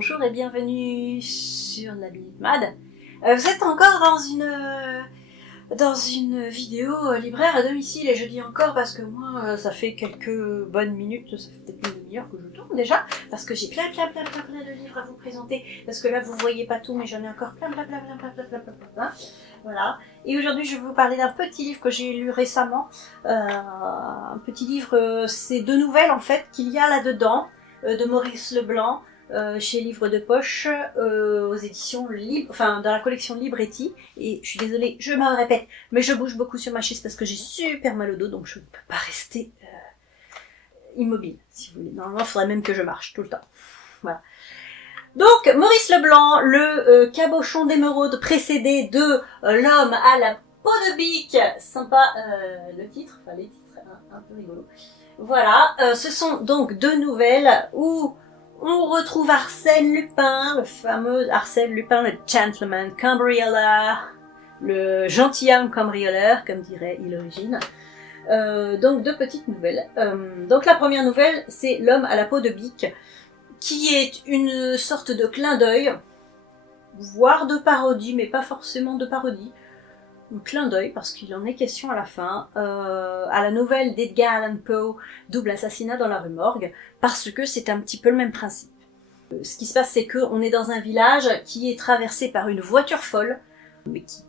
Bonjour et bienvenue sur la Minute Mad. Vous êtes encore dans une vidéo libraire à domicile, et je dis encore parce que moi ça fait quelques bonnes minutes, ça fait peut-être une demi-heure que je tourne déjà, parce que j'ai plein de livres à vous présenter, parce que là vous voyez pas tout mais j'en ai encore plein. Voilà. Et aujourd'hui je vais vous parler d'un petit livre que j'ai lu récemment, un petit livre, c'est 2 nouvelles en fait qu'il y a là-dedans, de Maurice Leblanc, chez Livre de Poche, aux éditions Libre, enfin dans la collection Libretti. Et je suis désolée, je me répète, mais je bouge beaucoup sur ma chaise parce que j'ai super mal au dos, donc je ne peux pas rester immobile, si vous voulez. Normalement, il faudrait même que je marche tout le temps. Voilà. Donc, Maurice Leblanc, le cabochon d'émeraude précédé de L'homme à la peau de bique. Sympa le titre, enfin les titres un peu rigolos. Voilà, ce sont donc 2 nouvelles où on retrouve Arsène Lupin, le fameux Arsène Lupin, le gentleman cambrioleur, le gentilhomme cambrioleur, comme dirait Ilorigine. Donc 2 petites nouvelles. Donc la première nouvelle, c'est L'homme à la peau de bique, qui est une sorte de clin d'œil, voire de parodie, mais pas forcément de parodie. Un clin d'œil, parce qu'il en est question à la fin, à la nouvelle d'Edgar Allan Poe, Double assassinat dans la rue Morgue, parce que c'est un petit peu le même principe. Ce qui se passe, c'est qu'on est dans un village qui est traversé par une voiture folle, mais qui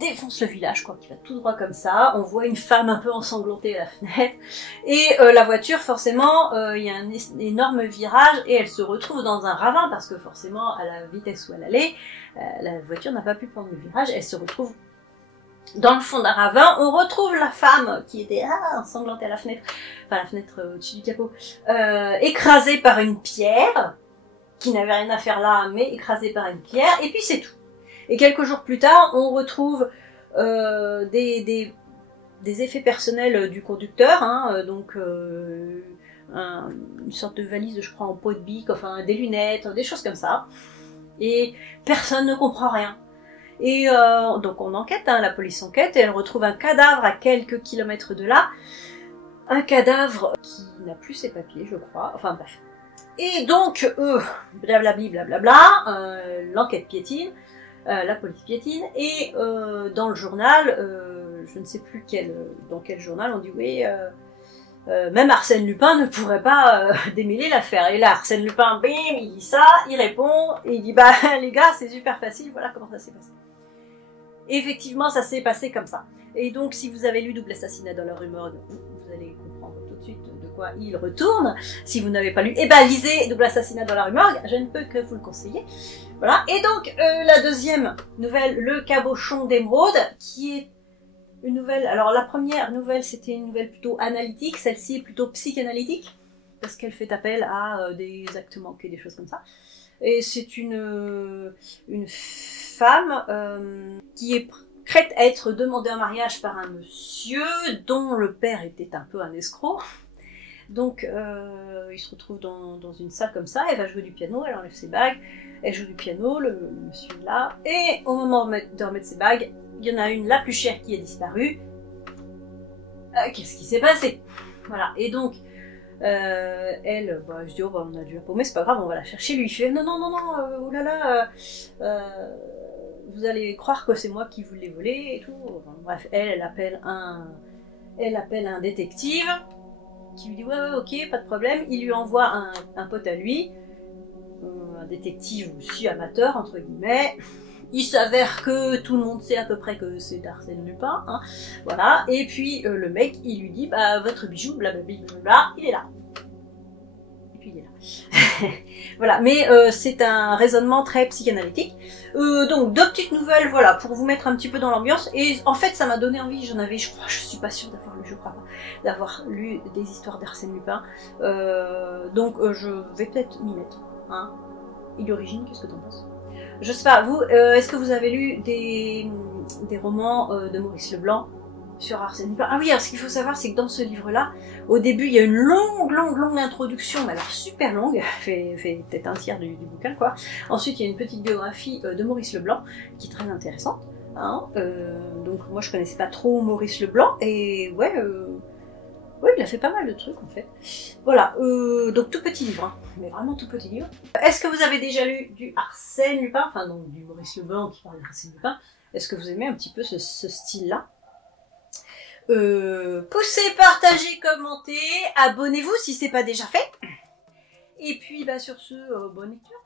défonce le village, quoi, qui va tout droit comme ça. On voit une femme un peu ensanglantée à la fenêtre, et la voiture, forcément, il y a un énorme virage, et elle se retrouve dans un ravin, parce que forcément, à la vitesse où elle allait, la voiture n'a pas pu prendre le virage, elle se retrouve dans le fond d'un ravin. On retrouve la femme qui était ensanglantée à la fenêtre, enfin la fenêtre au-dessus du capot, écrasée par une pierre, qui n'avait rien à faire là, mais écrasée par une pierre, et puis c'est tout. Et quelques jours plus tard, on retrouve des effets personnels du conducteur, donc une sorte de valise, je crois, en peau de bique, enfin des lunettes, des choses comme ça, et personne ne comprend rien. Et donc on enquête, la police enquête, et elle retrouve un cadavre à quelques kilomètres de là. Un cadavre qui n'a plus ses papiers, je crois. Enfin bref. Et donc, blablabli, blablabla, l'enquête piétine, la police piétine, et dans le journal, je ne sais plus dans quel journal, on dit oui, même Arsène Lupin ne pourrait pas démêler l'affaire. Et là, Arsène Lupin, bim, il dit ça, il répond, et il dit bah les gars, c'est super facile, voilà comment ça s'est passé. Et effectivement, ça s'est passé comme ça. Et donc, si vous avez lu Double assassinat dans la rue Morgue, vous allez comprendre tout de suite de quoi il retourne. Si vous n'avez pas lu, eh ben lisez Double assassinat dans la rue Morgue, je ne peux que vous le conseiller. Voilà. Et donc, la deuxième nouvelle, Le cabochon d'émeraude, qui est une nouvelle. Alors, la première nouvelle, c'était une nouvelle plutôt analytique, celle-ci est plutôt psychanalytique, parce qu'elle fait appel à des actes manqués, des choses comme ça. Et c'est une femme qui est prête à être demandée en mariage par un monsieur dont le père était un peu un escroc. Donc il se retrouve dans une salle comme ça, elle va jouer du piano, elle enlève ses bagues, elle joue du piano, le monsieur est là, et au moment de remettre ses bagues, il y en a une, la plus chère, qui a disparu. Qu'est-ce qui s'est passé? Voilà, et donc elle, je dis oh bah on a dû la paumer, c'est pas grave, on va la chercher. Lui il fait non, oulala, vous allez croire que c'est moi qui vous l'ai volé et tout. Enfin, bref, elle appelle un détective qui lui dit ouais ok, pas de problème. Il lui envoie un pote à lui, un détective aussi amateur entre guillemets. Il s'avère que tout le monde sait à peu près que c'est Arsène Lupin, voilà. Et puis le mec, il lui dit, bah votre bijou, blablabla, il est là. Et puis il est là. Voilà, mais c'est un raisonnement très psychanalytique. Donc 2 petites nouvelles, voilà, pour vous mettre un petit peu dans l'ambiance. Et en fait, ça m'a donné envie. J'en avais, je suis pas sûre d'avoir lu des histoires d'Arsène Lupin. Donc je vais peut-être m'y mettre. Ilorigine, qu'est-ce que t'en penses? Je sais pas, vous, est-ce que vous avez lu des romans de Maurice Leblanc sur Arsène Lupin? Ah oui, alors ce qu'il faut savoir, c'est que dans ce livre-là, au début, il y a une longue introduction, mais alors super longue, fait peut-être un tiers du bouquin, quoi. Ensuite, il y a une petite biographie de Maurice Leblanc, qui est très intéressante. Donc moi, je connaissais pas trop Maurice Leblanc, et ouais, Oui, il a fait pas mal de trucs en fait. Voilà, donc tout petit livre, hein, mais vraiment tout petit livre. Est-ce que vous avez déjà lu du Arsène Lupin, enfin donc du Maurice Leblanc qui parle d'Arsène Lupin? Est-ce que vous aimez un petit peu ce style-là? Poussez, partagez, commentez, abonnez-vous si c'est pas déjà fait. Et puis bah sur ce, bonne lecture.